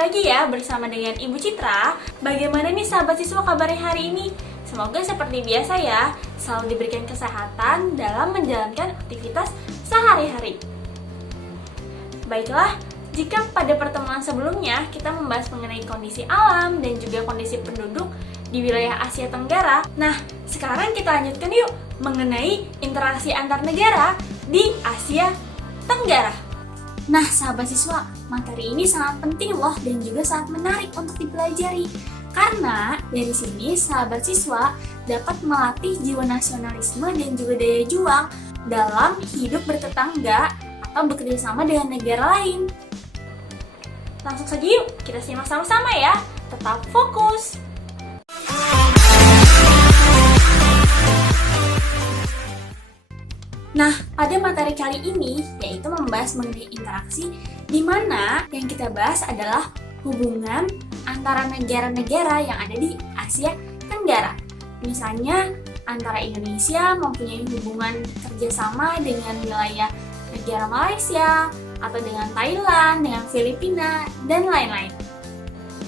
lagi ya bersama dengan Ibu Citra. Bagaimana nih sahabat siswa kabarnya hari ini? Semoga seperti biasa ya, selalu diberikan kesehatan dalam menjalankan aktivitas sehari-hari. Baiklah, jika pada pertemuan sebelumnya kita membahas mengenai kondisi alam dan juga kondisi penduduk di wilayah Asia Tenggara, nah sekarang kita lanjutkan yuk mengenai interaksi antar negara di Asia Tenggara. Nah sahabat siswa, materi ini sangat penting loh dan juga sangat menarik untuk dipelajari. Karena dari sini sahabat siswa dapat melatih jiwa nasionalisme dan juga daya juang dalam hidup bertetangga atau bekerja sama dengan negara lain. Langsung saja yuk, kita simak sama-sama ya. Tetap fokus. Nah, pada materi kali ini yaitu membahas mengenai interaksi, di mana yang kita bahas adalah hubungan antara negara-negara yang ada di Asia Tenggara. Misalnya, antara Indonesia mempunyai hubungan kerjasama dengan wilayah negara Malaysia, atau dengan Thailand, dengan Filipina, dan lain-lain.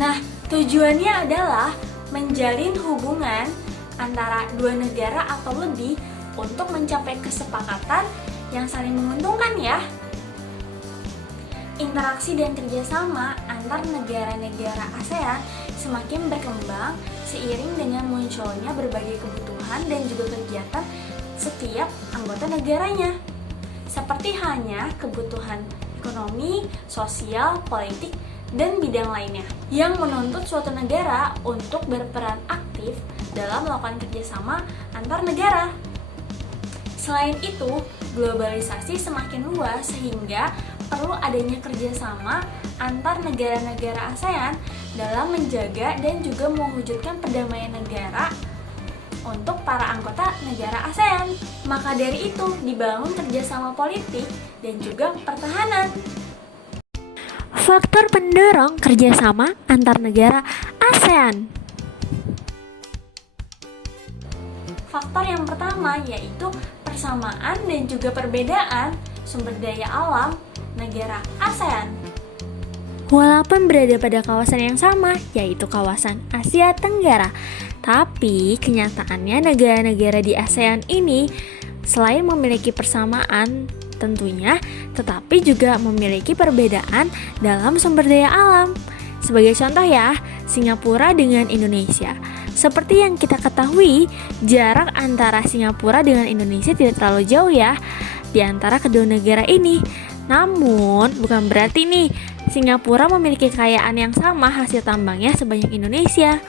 Nah, tujuannya adalah menjalin hubungan antara dua negara atau lebih untuk mencapai kesepakatan yang saling menguntungkan ya. Interaksi dan kerjasama antar negara-negara ASEAN semakin berkembang seiring dengan munculnya berbagai kebutuhan dan juga kegiatan setiap anggota negaranya. Seperti halnya kebutuhan ekonomi, sosial, politik, dan bidang lainnya yang menuntut suatu negara untuk berperan aktif dalam melakukan kerjasama antar negara. Selain itu, globalisasi semakin luas sehingga perlu adanya kerjasama antar negara-negara ASEAN dalam menjaga dan juga mewujudkan perdamaian negara untuk para anggota negara ASEAN. Maka dari itu dibangun kerjasama politik dan juga pertahanan. Faktor pendorong kerjasama antar negara ASEAN. Faktor yang pertama yaitu persamaan dan juga perbedaan sumber daya alam negara ASEAN. Walaupun berada pada kawasan yang sama, yaitu kawasan Asia Tenggara, tapi kenyataannya negara-negara di ASEAN ini selain memiliki persamaan tentunya, tetapi juga memiliki perbedaan dalam sumber daya alam. Sebagai contoh ya, Singapura dengan Indonesia. Seperti yang kita ketahui, jarak antara Singapura dengan Indonesia tidak terlalu jauh ya di antara kedua negara ini. Namun, bukan berarti nih Singapura memiliki kekayaan yang sama hasil tambangnya sebanyak Indonesia.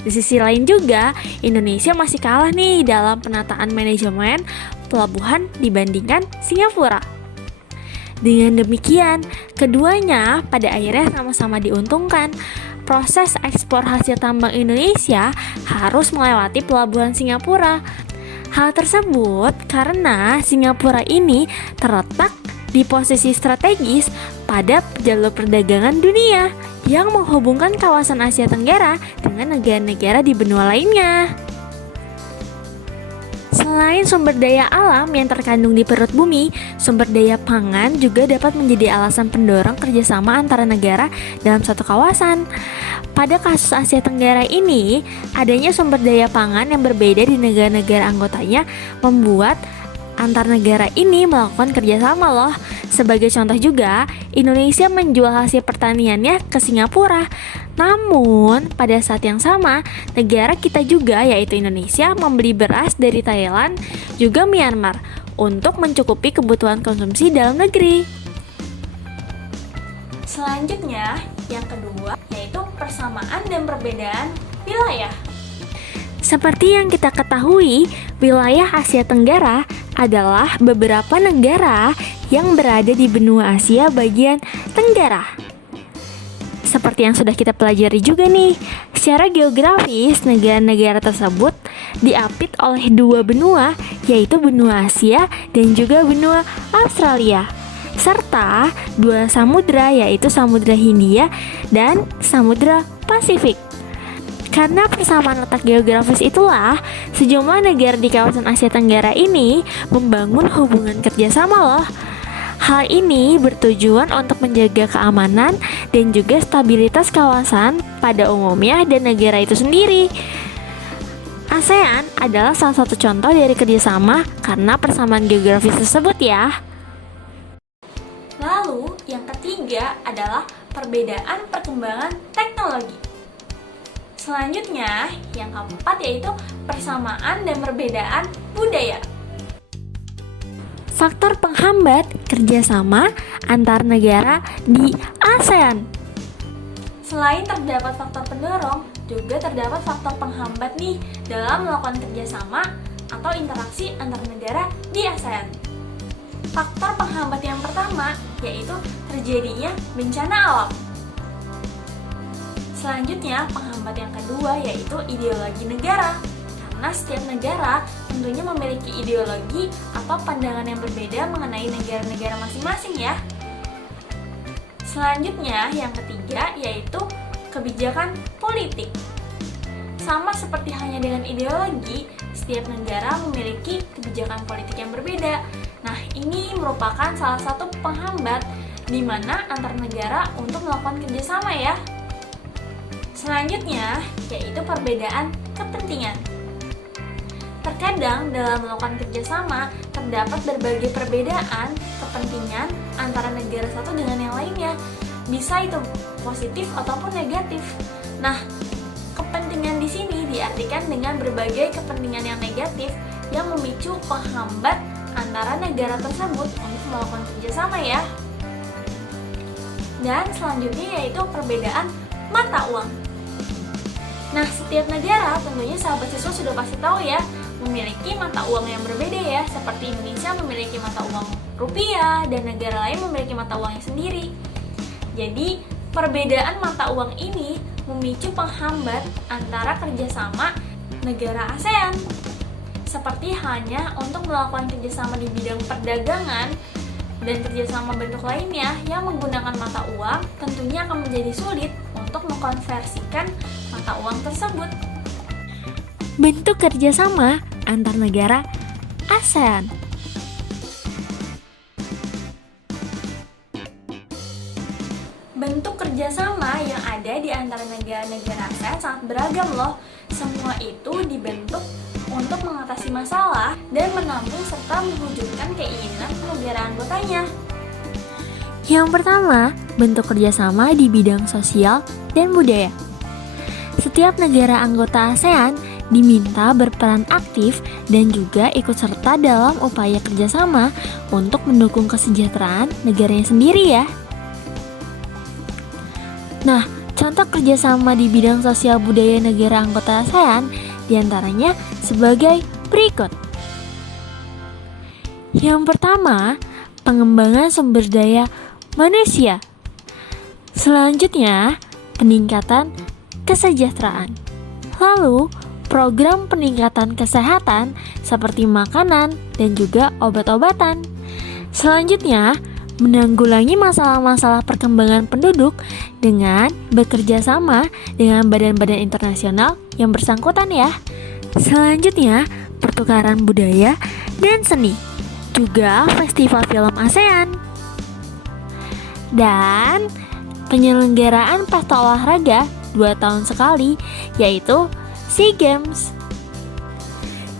Di sisi lain juga, Indonesia masih kalah nih dalam penataan manajemen pelabuhan dibandingkan Singapura. Dengan demikian, keduanya pada akhirnya sama-sama diuntungkan. Proses ekspor hasil tambang Indonesia harus melewati pelabuhan Singapura. Hal tersebut karena Singapura ini terletak di posisi strategis pada jalur perdagangan dunia yang menghubungkan kawasan Asia Tenggara dengan negara-negara di benua lainnya. Selain sumber daya alam yang terkandung di perut bumi, sumber daya pangan juga dapat menjadi alasan pendorong kerjasama antara negara dalam satu kawasan. Pada kasus Asia Tenggara ini, adanya sumber daya pangan yang berbeda di negara-negara anggotanya membuat antar negara ini melakukan kerjasama loh. Sebagai contoh juga, Indonesia menjual hasil pertaniannya ke Singapura. Namun, pada saat yang sama, negara kita juga yaitu Indonesia membeli beras dari Thailand juga Myanmar untuk mencukupi kebutuhan konsumsi dalam negeri. Selanjutnya, yang kedua yaitu persamaan dan perbedaan wilayah. Seperti yang kita ketahui, wilayah Asia Tenggara adalah beberapa negara yang berada di benua Asia bagian Tenggara. Seperti yang sudah kita pelajari juga nih, secara geografis negara-negara tersebut diapit oleh dua benua, yaitu benua Asia dan juga benua Australia, serta dua samudra yaitu Samudra Hindia dan Samudra Pasifik. Karena persamaan letak geografis itulah, sejumlah negara di kawasan Asia Tenggara ini membangun hubungan kerjasama loh. Hal ini bertujuan untuk menjaga keamanan dan juga stabilitas kawasan pada umumnya dan negara itu sendiri. ASEAN adalah salah satu contoh dari kerjasama karena persamaan geografis tersebut ya. Lalu, yang ketiga adalah perbedaan perkembangan teknologi. Selanjutnya, yang keempat yaitu persamaan dan perbedaan budaya. Faktor penghambat kerjasama antar negara di ASEAN. Selain terdapat faktor pendorong, juga terdapat faktor penghambat nih dalam melakukan kerjasama atau interaksi antar negara di ASEAN. Faktor penghambat yang pertama yaitu terjadinya bencana alam. Selanjutnya, penghambat yang kedua yaitu ideologi negara. Karena setiap negara tentunya memiliki ideologi atau pandangan yang berbeda mengenai negara-negara masing-masing ya. Selanjutnya, yang ketiga yaitu kebijakan politik. Sama seperti hanya dengan ideologi, setiap negara memiliki kebijakan politik yang berbeda. Nah, ini merupakan salah satu penghambat di mana antar negara untuk melakukan kerjasama ya. Selanjutnya, yaitu perbedaan kepentingan. Terkadang dalam melakukan kerjasama, terdapat berbagai perbedaan kepentingan antara negara satu dengan yang lainnya. Bisa itu positif ataupun negatif. Nah, kepentingan di sini diartikan dengan berbagai kepentingan yang negatif yang memicu penghambat antara negara tersebut untuk melakukan kerjasama ya. Dan selanjutnya yaitu perbedaan mata uang. Nah, setiap negara tentunya sahabat siswa sudah pasti tahu ya, memiliki mata uang yang berbeda ya, seperti Indonesia memiliki mata uang rupiah dan negara lain memiliki mata uangnya sendiri. Jadi, perbedaan mata uang ini memicu penghambat antara kerjasama negara ASEAN. Seperti hanya untuk melakukan kerjasama di bidang perdagangan dan kerjasama bentuk lainnya yang menggunakan mata uang tentunya akan menjadi sulit untuk mengkonversikan mata uang tersebut. Bentuk kerjasama antar negara ASEAN. Bentuk kerjasama yang ada di antara negara-negara ASEAN sangat beragam loh. Semua itu dibentuk untuk mengatasi masalah dan menampung serta mewujudkan keinginan negara anggotanya. Yang pertama, bentuk kerjasama di bidang sosial dan budaya. Setiap negara anggota ASEAN diminta berperan aktif dan juga ikut serta dalam upaya kerjasama untuk mendukung kesejahteraan negaranya sendiri ya. Nah, contoh kerjasama di bidang sosial budaya negara anggota ASEAN diantaranya sebagai berikut. Yang pertama, pengembangan sumber daya manusia. Selanjutnya, peningkatan kesejahteraan. Lalu, program peningkatan kesehatan seperti makanan dan juga obat-obatan. Selanjutnya, menanggulangi masalah-masalah perkembangan penduduk dengan bekerja sama dengan badan-badan internasional yang bersangkutan ya. Selanjutnya, pertukaran budaya dan seni, juga festival film ASEAN. Dan penyelenggaraan pesta olahraga 2 tahun sekali, yaitu SEA Games.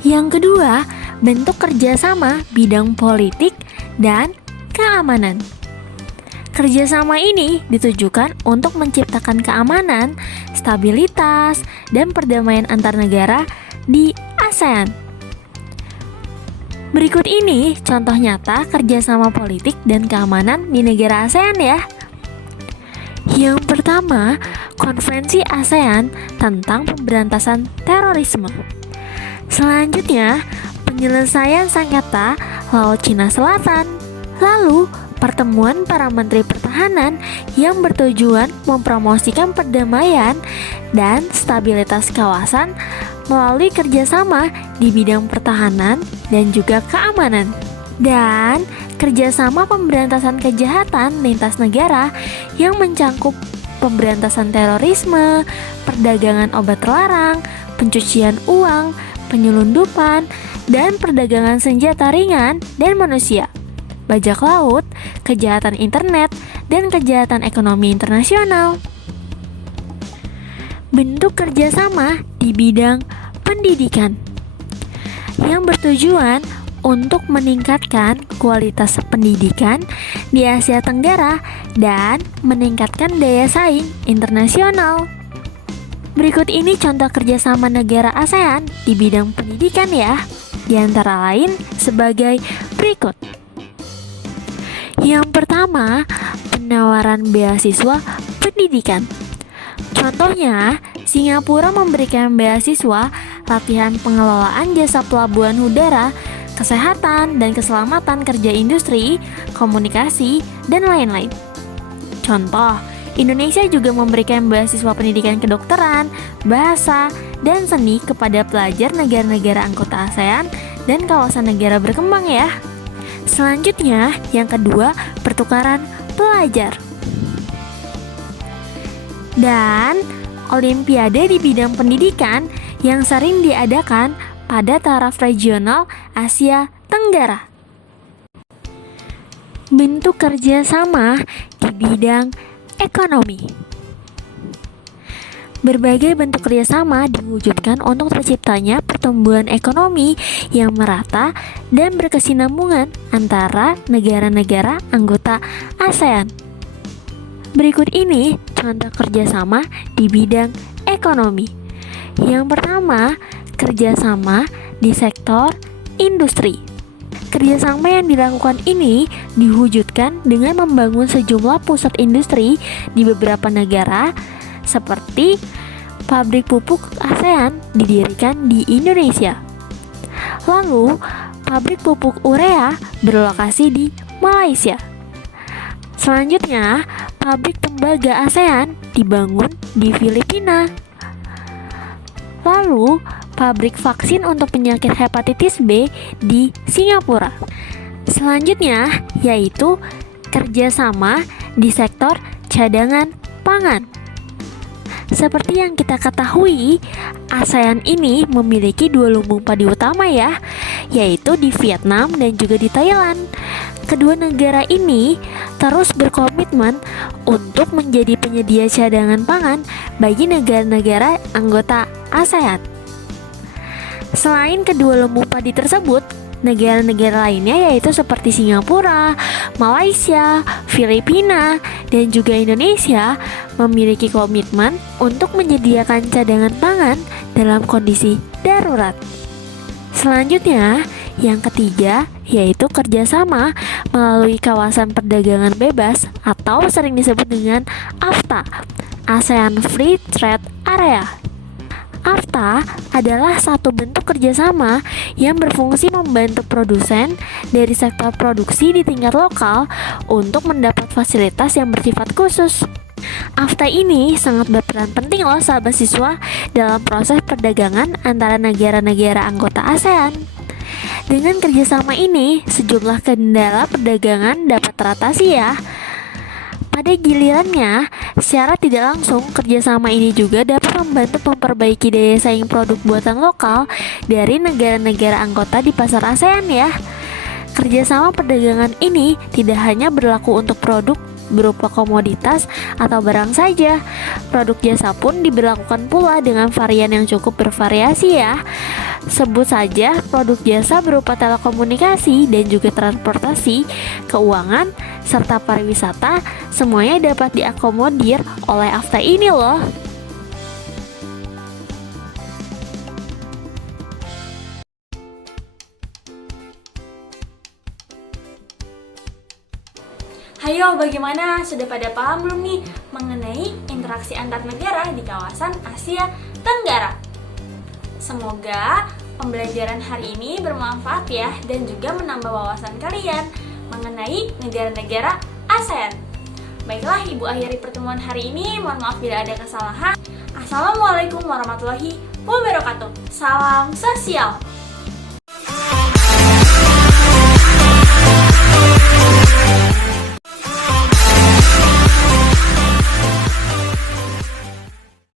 Yang kedua, bentuk kerjasama bidang politik dan keamanan. Kerjasama ini ditujukan untuk menciptakan keamanan, stabilitas, dan perdamaian antar negara di ASEAN. Berikut ini contoh nyata kerjasama politik dan keamanan di negara ASEAN ya. Yang pertama, Konvensi ASEAN tentang pemberantasan terorisme. Selanjutnya, penyelesaian sengketa Laut Cina Selatan. Lalu, pertemuan para menteri pertahanan yang bertujuan mempromosikan perdamaian dan stabilitas kawasan melalui kerjasama di bidang pertahanan dan juga keamanan. Dan kerjasama pemberantasan kejahatan lintas negara yang mencangkup pemberantasan terorisme, perdagangan obat terlarang, pencucian uang, penyelundupan, dan perdagangan senjata ringan dan manusia. bajak laut, kejahatan internet, dan kejahatan ekonomi internasional. Bentuk kerjasama di bidang pendidikan yang bertujuan untuk meningkatkan kualitas pendidikan di Asia Tenggara dan meningkatkan daya saing internasional. Berikut ini contoh kerjasama negara ASEAN di bidang pendidikan ya, di antara lain sebagai berikut. Yang pertama, penawaran beasiswa pendidikan. Contohnya, Singapura memberikan beasiswa latihan pengelolaan jasa pelabuhan udara, kesehatan dan keselamatan kerja industri, komunikasi, dan lain-lain. Contoh, Indonesia juga memberikan beasiswa pendidikan kedokteran, bahasa, dan seni kepada pelajar negara-negara anggota ASEAN dan kawasan negara berkembang ya. Selanjutnya, yang kedua, pertukaran pelajar. Dan olimpiade di bidang pendidikan yang sering diadakan pada taraf regional Asia Tenggara. Bentuk kerjasama di bidang ekonomi. Berbagai bentuk kerjasama diwujudkan untuk terciptanya pertumbuhan ekonomi yang merata dan berkesinambungan antara negara-negara anggota ASEAN. Berikut ini contoh kerjasama di bidang ekonomi. Yang pertama, kerjasama di sektor industri. Kerjasama yang dilakukan ini diwujudkan dengan membangun sejumlah pusat industri di beberapa negara, seperti pabrik pupuk ASEAN didirikan di Indonesia. Lalu, pabrik pupuk urea berlokasi di Malaysia. Selanjutnya, pabrik tembaga ASEAN dibangun di Filipina. Lalu, pabrik vaksin untuk penyakit hepatitis B di Singapura. Selanjutnya, yaitu kerjasama di sektor cadangan pangan. Seperti yang kita ketahui, ASEAN ini memiliki 2 lumbung padi utama ya, yaitu di Vietnam dan juga di Thailand. Kedua negara ini terus berkomitmen untuk menjadi penyedia cadangan pangan bagi negara-negara anggota ASEAN. Selain kedua lumbung padi tersebut, negara-negara lainnya yaitu seperti Singapura, Malaysia, Filipina, dan juga Indonesia memiliki komitmen untuk menyediakan cadangan pangan dalam kondisi darurat. Selanjutnya, yang ketiga yaitu kerjasama melalui kawasan perdagangan bebas atau sering disebut dengan AFTA, ASEAN Free Trade Area. AFTA adalah satu bentuk kerjasama yang berfungsi membantu produsen dari sektor produksi di tingkat lokal untuk mendapat fasilitas yang bersifat khusus. AFTA ini sangat berperan penting loh sahabat siswa dalam proses perdagangan antara negara-negara anggota ASEAN. Dengan kerjasama ini, sejumlah kendala perdagangan dapat teratasi ya. Pada gilirannya, secara tidak langsung, kerjasama ini juga dapat membantu memperbaiki daya saing produk buatan lokal dari negara-negara anggota di pasar ASEAN ya. Kerjasama perdagangan ini tidak hanya berlaku untuk produk berupa komoditas atau barang saja. Produk jasa pun diberlakukan pula dengan varian yang cukup bervariasi ya. Sebut saja produk jasa berupa telekomunikasi dan juga transportasi, keuangan, serta pariwisata, semuanya dapat diakomodir oleh AFTA ini loh. Hayo, bagaimana? Sudah pada paham belum nih mengenai interaksi antar negara di kawasan Asia Tenggara? Semoga pembelajaran hari ini bermanfaat ya dan juga menambah wawasan kalian mengenai negara-negara ASEAN. Baiklah, Ibu akhiri pertemuan hari ini. Mohon maaf bila ada kesalahan. Assalamualaikum warahmatullahi wabarakatuh. Salam sosial.